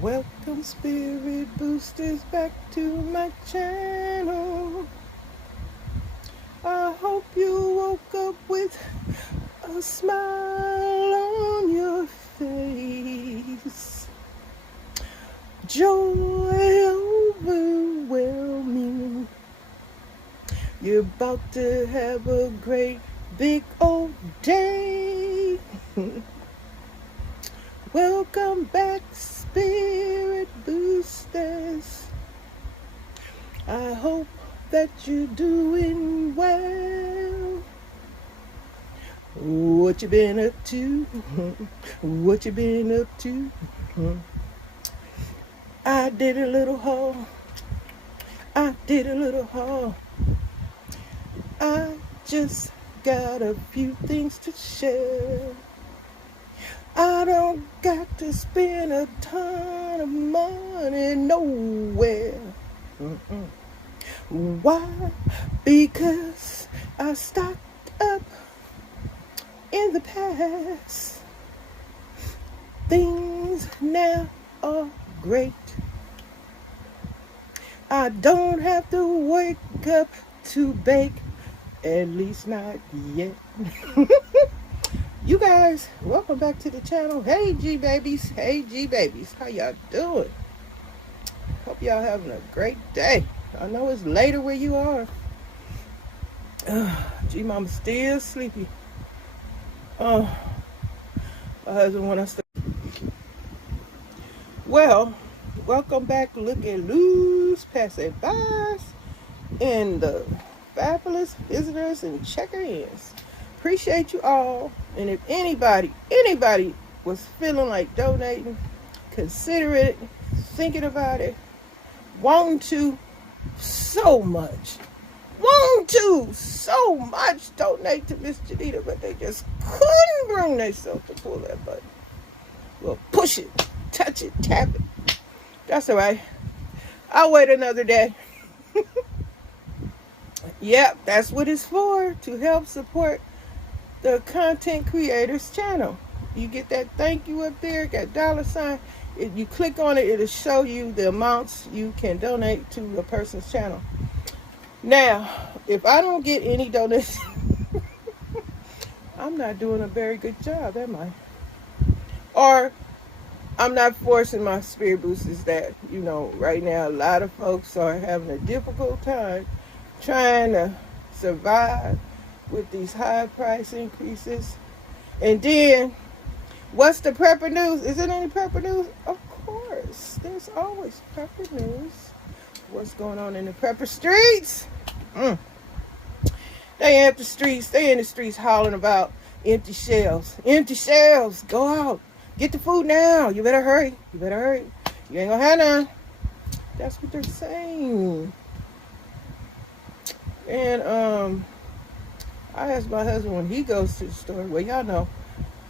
Welcome spirit boosters back to my channel. I hope you woke up with a smile on your face. Joy overwhelming. You're about to have a great big old day. Welcome back, spirit boosters. I hope that you're doing well. What you been up to? What you been up to? I did a little haul. I just got a few things to share. I don't got to spend a ton of money nowhere. Why? Because I stocked up in the past. Things now are great. I don't have to wake up to bake, at least not yet. You guys, welcome back to the channel. Hey G babies, how y'all doing? Hope y'all having a great day. I know it's later where you are. G mama's still sleepy. My husband want us to. Well, welcome back. Look at Luz Passers and the fabulous visitors and check-ins. Appreciate you all. And if anybody was feeling like donating, consider it, thinking about it, wanting to so much donate to Miss JENITA, but they just couldn't bring themselves to pull that button. Well, push it, touch it, tap it. That's all right. I'll wait another day. Yep, that's what it's for, to help support the content creators channel. You get that thank you up there, got $sign. If you click on it, it'll show you the amounts you can donate to a person's channel. Now, if I don't get any donations, I'm not doing a very good job, am I? Or I'm not forcing my spirit boosters that, right now a lot of folks are having a difficult time trying to survive with these high price increases. And then, what's the prepper news? Is there any prepper news? Of course, there's always prepper news. What's going on in the prepper streets? They in the streets hollering about empty shelves. Empty shelves, go out. Get the food now. You better hurry. You ain't gonna have none. That's what they're saying. And I asked my husband when he goes to the store. Well, y'all know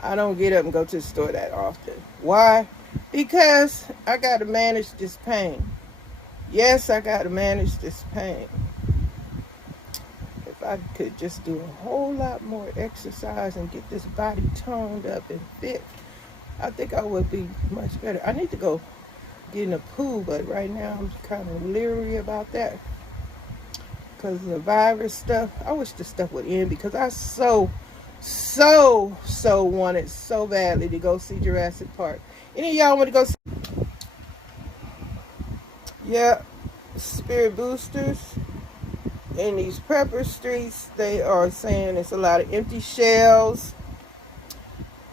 I don't get up and go to the store that often. Why? Because I got to manage this pain. Yes, I got to manage this pain. If I could just do a whole lot more exercise and get this body toned up and fit, I think I would be much better. I need to go get in the pool, but right now I'm kind of leery about that. Because of the virus stuff. I wish this stuff would end, because I so wanted so badly to go see Jurassic Park. Any of y'all want to go see? Yeah, spirit boosters in these prepper streets, they are saying it's a lot of empty shelves.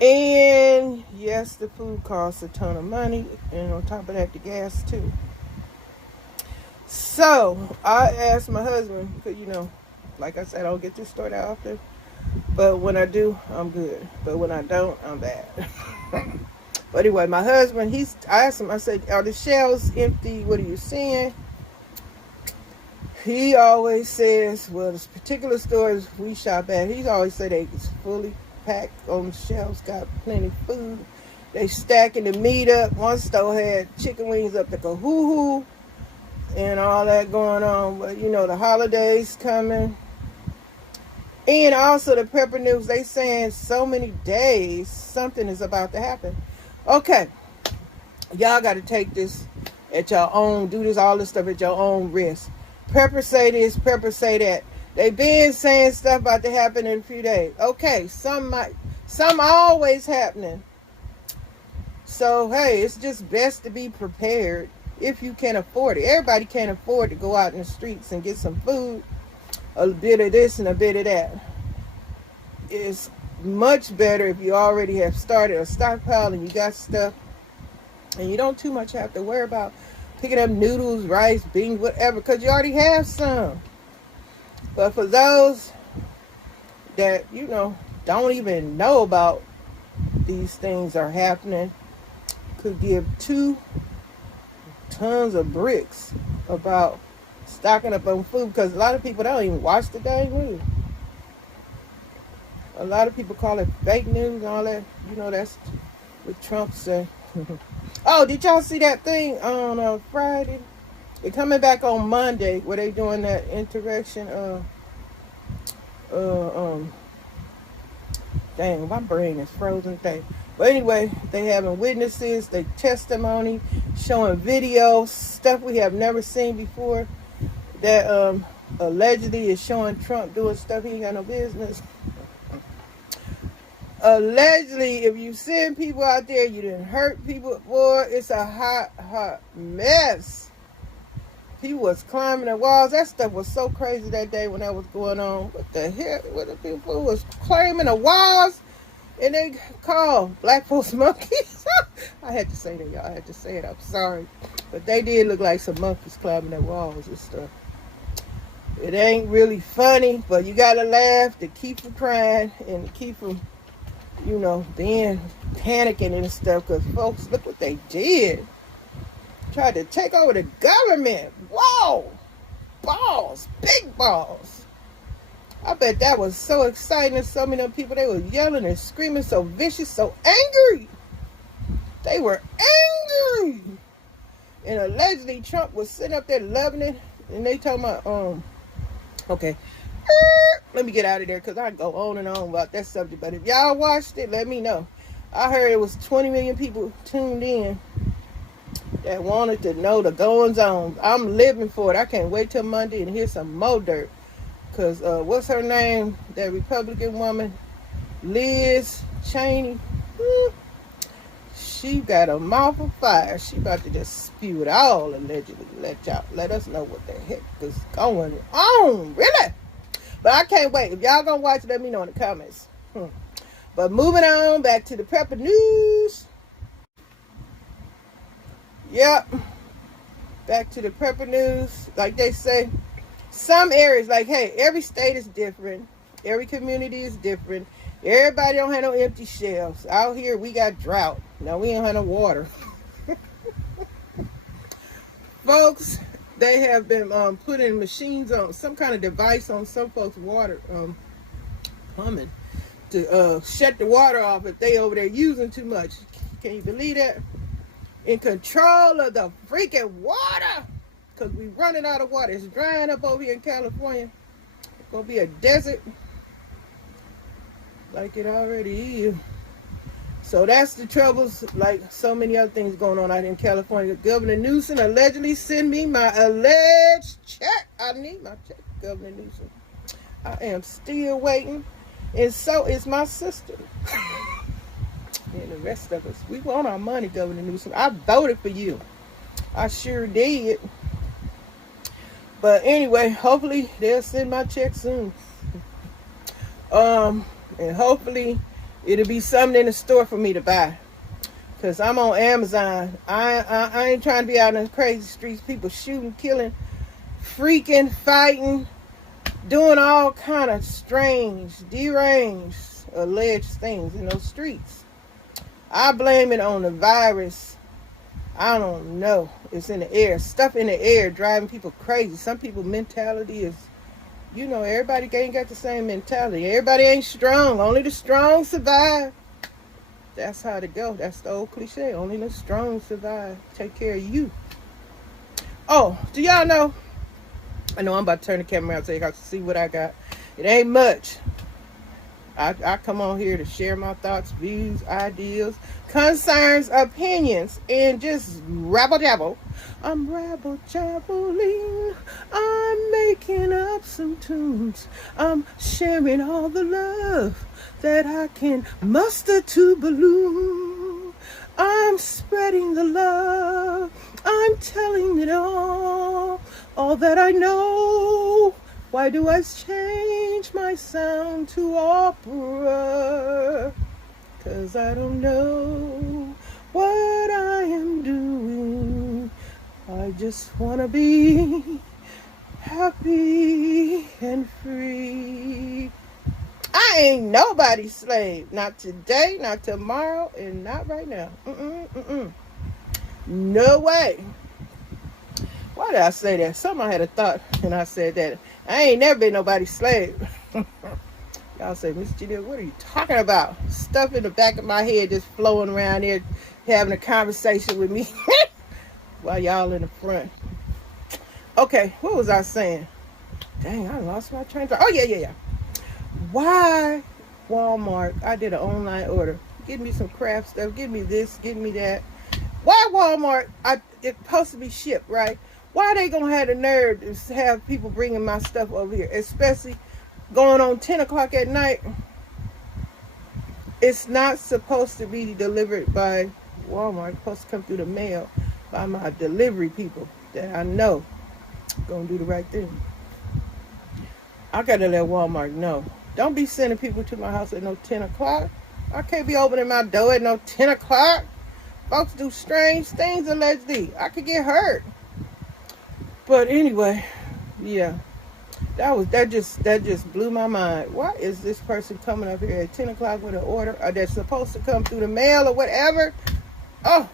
And yes, the food costs a ton of money, and on top of that, the gas too. So I asked my husband, because like I said, I don't get to the store that often, but when I do, I'm good. But when I don't, I'm bad. But anyway, my husband, I asked him, I said, are the shelves empty? What are you seeing? He always says, well, this particular stores we shop at, he's always said it's fully packed on the shelves, got plenty of food. They stacking the meat up. One store had chicken wings up to kahoo-hoo and all that going on. But the holidays coming. And also the prepper news, they saying so many days something is about to happen. Okay, Y'all got to take this at your own, do this, all this stuff at your own risk. Pepper say this, Pepper say that. They been saying stuff about to happen in a few days. Okay, some always happening. So, hey, it's just best to be prepared if you can afford it. Everybody can't afford to go out in the streets and get some food, a bit of this and a bit of that. It's much better if you already have started a stockpile and you got stuff and you don't too much have to worry about picking up noodles, rice, beans, whatever, because you already have some. But for those that, don't even know about these things are happening, could give 2 tons of bricks about stocking up on food, because a lot of people don't even watch the dang news. A lot of people call it fake news and all that. That's what Trump said. Oh, did y'all see that thing on Friday? They're coming back on Monday where they doing that insurrection. Dang, my brain is frozen thing. But anyway, they having witnesses, they testimony, showing videos, stuff we have never seen before, that allegedly is showing Trump doing stuff he ain't got no business. Allegedly, if you send people out there, you didn't hurt people, boy, it's a hot mess. People was climbing the walls. That stuff was so crazy that day when that was going on. What the hell? What the people was climbing the walls? And they called black folks monkeys. I had to say that, y'all. I had to say it. I'm sorry. But they did look like some monkeys climbing the walls and stuff. It ain't really funny, but you gotta laugh to keep from crying and to keep from, being panicking and stuff. Because folks, look what they did. Tried to take over the government. Whoa! Balls. Big balls. I bet that was so exciting. And so many people, they were yelling and screaming, so vicious, so angry. They were angry. And allegedly Trump was sitting up there loving it. And they talking about, okay. Let me get out of there because I go on and on about that subject. But if y'all watched it, let me know. I heard it was 20 million people tuned in that wanted to know the goings on. I'm living for it. I can't wait till Monday and hear some more dirt. Because what's her name? That Republican woman, Liz Cheney. She got a mouth of fire. She about to just spew it all allegedly. Let us know what the heck is going on. Really? But I can't wait. If y'all gonna watch it, let me know in the comments. But moving on back to the Pepper News. Yep. Back to the Pepper News. Like they say, some areas, like, hey, every state is different. Every community is different. Everybody don't have no empty shelves. Out here, we got drought. Now, we don't have no water. Folks, they have been putting machines on, some kind of device on some folks' water plumbing to shut the water off if they over there using too much. Can you believe that? In control of the freaking water. Because we running out of water. It's drying up over here in California. It's going to be a desert like it already is. So that's the troubles, like so many other things going on out in California. Governor Newsom allegedly sent me my alleged check. I need my check, Governor Newsom. I am still waiting. And so is my sister. And the rest of us. We want our money, Governor Newsom. I voted for you. I sure did. But anyway, hopefully they'll send my check soon. And hopefully it'll be something in the store for me to buy. Because I'm on Amazon. I ain't trying to be out in the crazy streets. People shooting, killing, freaking, fighting, doing all kind of strange, deranged, alleged things in those streets. I blame it on the virus. I don't know. It's in the air. Stuff in the air driving people crazy. Some people's mentality is, everybody ain't got the same mentality. Everybody ain't strong. Only the strong survive. That's how to go. That's the old cliche. Only the strong survive. Take care of you. Oh, do y'all know? I know I'm about to turn the camera around so you can see what I got. It ain't much. I come on here to share my thoughts, views, ideas, concerns, opinions, and just rabble jabble. I'm rabble jabbling. I'm making up some tunes. I'm sharing all the love that I can muster to balloon. I'm spreading the love. I'm telling it all that I know. Why do I change my sound to opera? 'Cause I don't know what I am doing. I just wanna be happy and free. I ain't nobody's slave. Not today, not tomorrow, and not right now. No way. Why did I say that? Somebody had a thought, and I said that. I ain't never been nobody's slave. Y'all say, Miss Janita, what are you talking about? Stuff in the back of my head just flowing around here, having a conversation with me while y'all in the front. Okay, what was I saying? Dang, I lost my train of thought. Oh, yeah. Why Walmart? I did an online order. Give me some craft stuff. Give me this. Give me that. Why Walmart? It's supposed to be shipped, right? Why are they going to have the nerve to have people bringing my stuff over here? Especially going on 10 o'clock at night. It's not supposed to be delivered by Walmart. It's supposed to come through the mail by my delivery people that I know going to do the right thing. I got to let Walmart know. Don't be sending people to my house at no 10 o'clock. I can't be opening my door at no 10 o'clock. Folks do strange things allegedly. I could get hurt. But anyway, yeah. That just blew my mind. Why is this person coming up here at 10 o'clock with an order? Are they supposed to come through the mail or whatever? Oh.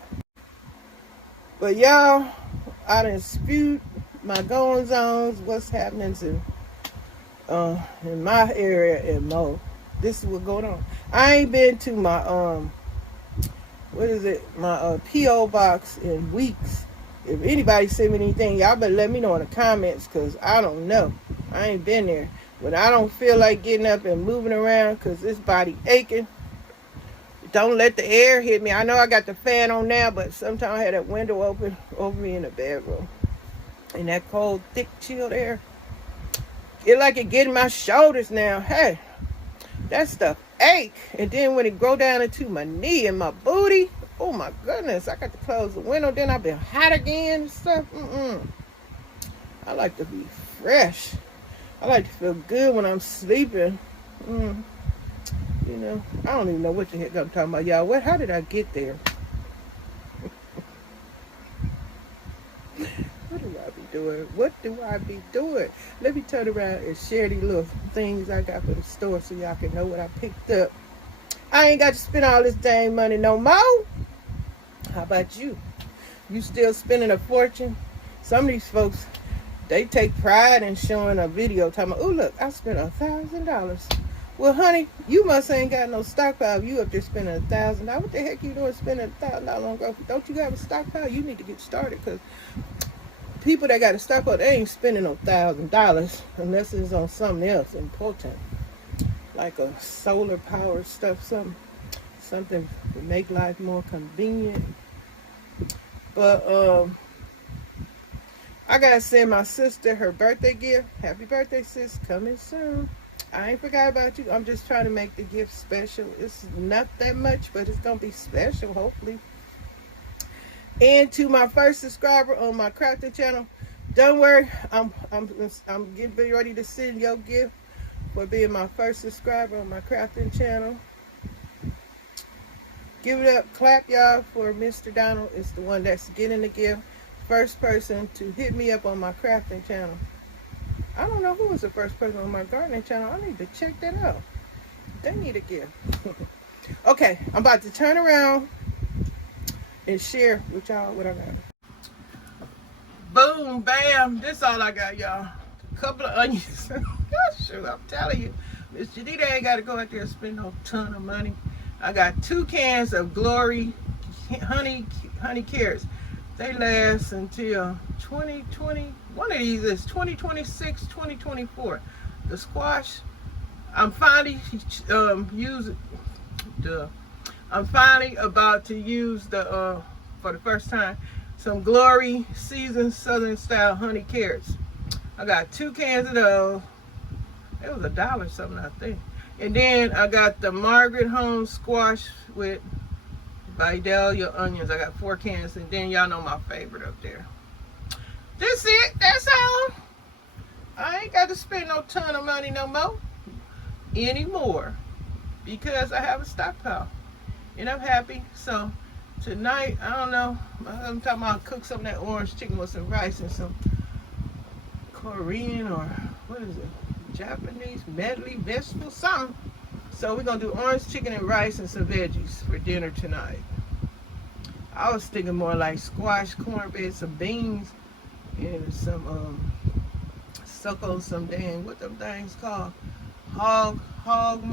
But y'all, I done spewed my goings on, what's happening in my area and more. This is what's going on. I ain't been to my my P.O. box in weeks. If anybody send me anything, y'all better let me know in the comments, because I don't know. I ain't been there. But I don't feel like getting up and moving around because this body aching. Don't let the air hit me. I know I got the fan on now, but sometimes I had that window open over me in the bedroom. And that cold, thick, chilled air. It like it getting my shoulders now. Hey, that stuff ache. And then when it go down into my knee and my booty, oh my goodness, I got to close the window. Then I've been hot again and stuff. I like to be fresh. I like to feel good when I'm sleeping. You know, I don't even know what the heck I'm talking about, y'all. How did I get there? What do I be doing? What do I be doing? Let me turn around and share these little things I got for the store so y'all can know what I picked up. I ain't got to spend all this dang money no more. How about you? You still spending a fortune? Some of these folks, they take pride in showing a video talking about, oh look, I spent $1,000. Well, honey, you must ain't got no stockpile. You up there spending $1,000. What the heck you doing spending $1,000 on growth? Don't you have a stockpile? You need to get started, because people that got a stockpile, they ain't spending no $1,000 unless it's on something else important, like a solar power stuff, something to make life more convenient. But I gotta send my sister her birthday gift. Happy birthday, sis, coming soon. I ain't forgot about you. I'm just trying to make the gift special. It's not that much, but it's gonna be special, hopefully. And to my first subscriber on my crafting channel, don't worry, I'm getting ready to send your gift for being my first subscriber on my crafting channel. Give it up, clap y'all for Mr. Donald. It's the one that's getting the gift. First person to hit me up on my crafting channel. I don't know who was the first person on my gardening channel. I need to check that out. They need a gift. Okay, I'm about to turn around and share with y'all what I got. Boom, bam. This all I got, y'all. A couple of onions. Shoot, I'm telling you, Miss Janita ain't got to go out there and spend no ton of money. I got 2 cans of Glory honey carrots. They last until 2020. One of these is 2026, 2024. The squash, I'm finally using the. I'm finally about to use the for the first time some Glory seasoned Southern style honey carrots. I got 2 cans of those. It was $1 something, I think. And then I got the Margaret Holmes squash with Vidalia onions. I got 4 cans, and then y'all know my favorite up there. That's it. That's all. I ain't got to spend no ton of money no more anymore because I have a stockpile, and I'm happy. So tonight, I don't know. I'm talking about cook some of that orange chicken with some rice and some Korean or what is it? Japanese medley vegetable something. So we're gonna do orange chicken and rice and some veggies for dinner tonight. I was thinking more like squash, cornbread, some beans, and some suck on some dang what them things called not hog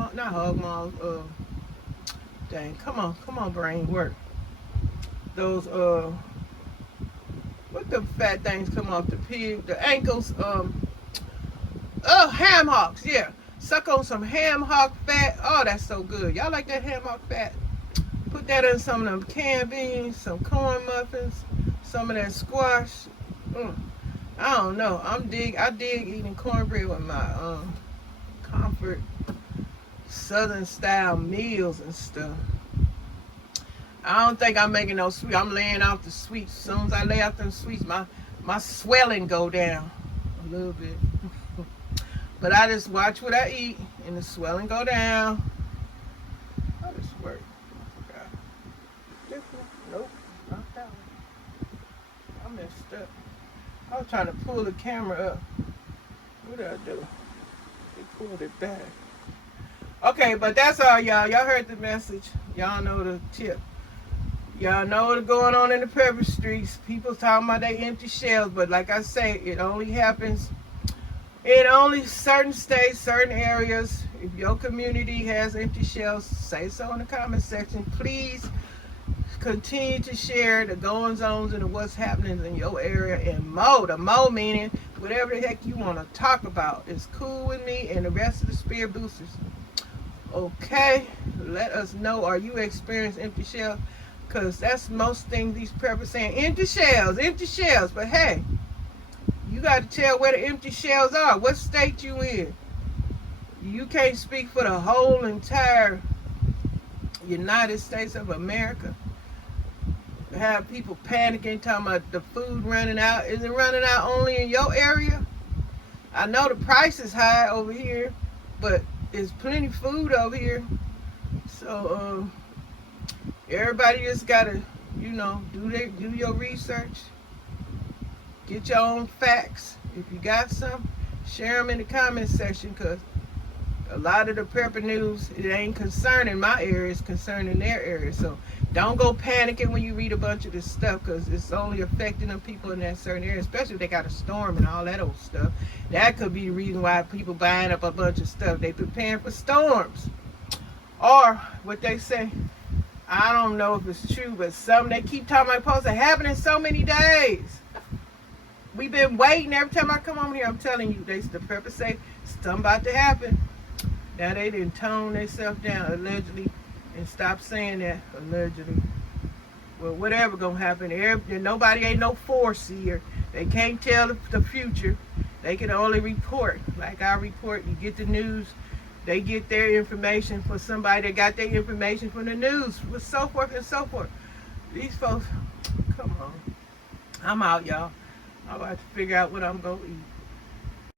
maws. Dang, come on, brain work. Those what the fat things come off the pig, the ankles. Ham hocks, yeah. Suck on some ham hock fat. Oh, that's so good. Y'all like that ham hock fat? Put that in some of them canned beans, some corn muffins, some of that squash. I don't know. I dig eating cornbread with my comfort Southern style meals and stuff. I don't think I'm making no sweet. I'm laying off the sweets. As soon as I lay off them sweets, my swelling go down a little bit. But I just watch what I eat and the swelling go down. How does this work? I forgot. This one? Nope, not that one. I messed up. I was trying to pull the camera up. What did I do? It pulled it back. Okay, but that's all, y'all. Y'all heard the message. Y'all know the tip. Y'all know what's going on in the pepper streets. People talking about they empty shells, but like I say, it only happens in only certain states, certain areas. If your community has empty shells, say so in the comment section. Please continue to share the goings-ons and what's happening in your area. And the mo meaning whatever the heck you want to talk about is cool with me and the rest of the spirit boosters. Okay, let us know, are you experiencing empty shells? Because that's most things these preppers saying, empty shells. But hey, you got to tell where the empty shells are, what state you in. You can't speak for the whole entire United States of America. Have people panicking, talking about the food running out. Is it running out only in your area? I know the price is high over here, but there's plenty of food over here. So everybody just gotta, do your research. Get your own facts. If you got some, share them in the comment section, because a lot of the prepper news, it ain't concerning my area, it's concerning their area. So don't go panicking when you read a bunch of this stuff, because it's only affecting the people in that certain area, especially if they got a storm and all that old stuff. That could be the reason why people buying up a bunch of stuff. They preparing for storms. Or what they say, I don't know if it's true, but some they keep talking about supposed to happen in so many days. We've been waiting. Every time I come on here, I'm telling you, the preppers say something about to happen. Now they didn't tone themselves down allegedly and stop saying that allegedly. Well, whatever gonna happen, nobody ain't no foreseer. They can't tell the future. They can only report. Like I report, you get the news. They get their information from somebody that got their information from the news, with so forth and so forth. These folks, come on. I'm out, y'all. I'm about to figure out what I'm gonna eat.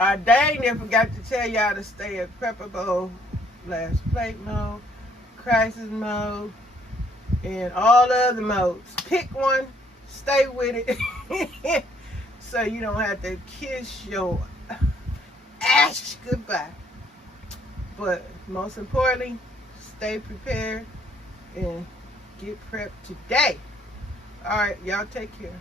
I dang near forgot to tell y'all to stay at Prepper Bowl, Last Plate mode, Crisis mode, and all the other modes. Pick one, stay with it, so you don't have to kiss your ass goodbye. But most importantly, stay prepared and get prepped today. All right, y'all take care.